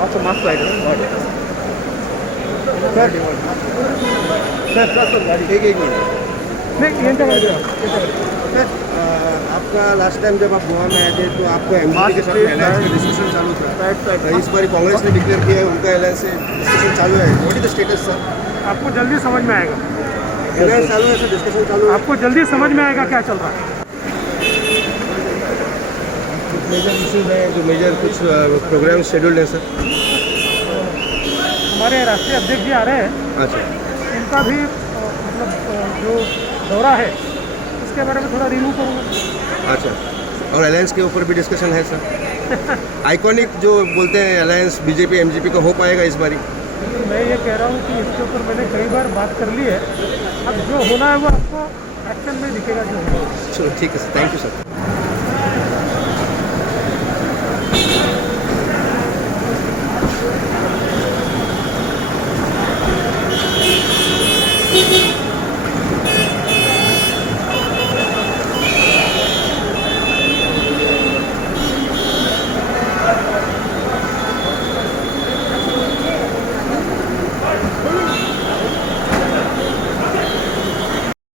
अच्छा मस्त आहे एक एक मिनट सर, आपका लास्ट टाइम जब आप गोवा में आए थे तो आपको एमजीपी के साथ अलायंस का डिस्कशन चालू था। इस बार कांग्रेस ने डिक्लेयर किया है उनका अलायंस से डिस्कशन चालू है। What is the status sir? आपको जल्दी समझ में आएगा, अलायंस चालू है सर, डिस्कशन चालू है। आपको जल्दी समझ में आएगा क्या चल रहा है। मेजर इशूज हैं, जो मेजर कुछ प्रोग्राम शेड्यूल्ड है सर। हमारे राष्ट्रीय अध्यक्ष जी आ रहे हैं, अच्छा इनका भी मतलब जो दौरा है उसके बारे में थोड़ा रिव्यू करूँगा। अच्छा, और अलायंस के ऊपर भी डिस्कशन है सर। आइकॉनिक जो बोलते हैं अलायंस बीजेपी एमजीपी का हो पाएगा इस बारी? मैं ये कह रहा हूँ कि इसके ऊपर मैंने कई बार बात कर ली है, अब जो होना है वो आपको एक्शन में दिखेगा जो होगा। चलो ठीक है सर, थैंक यू सर।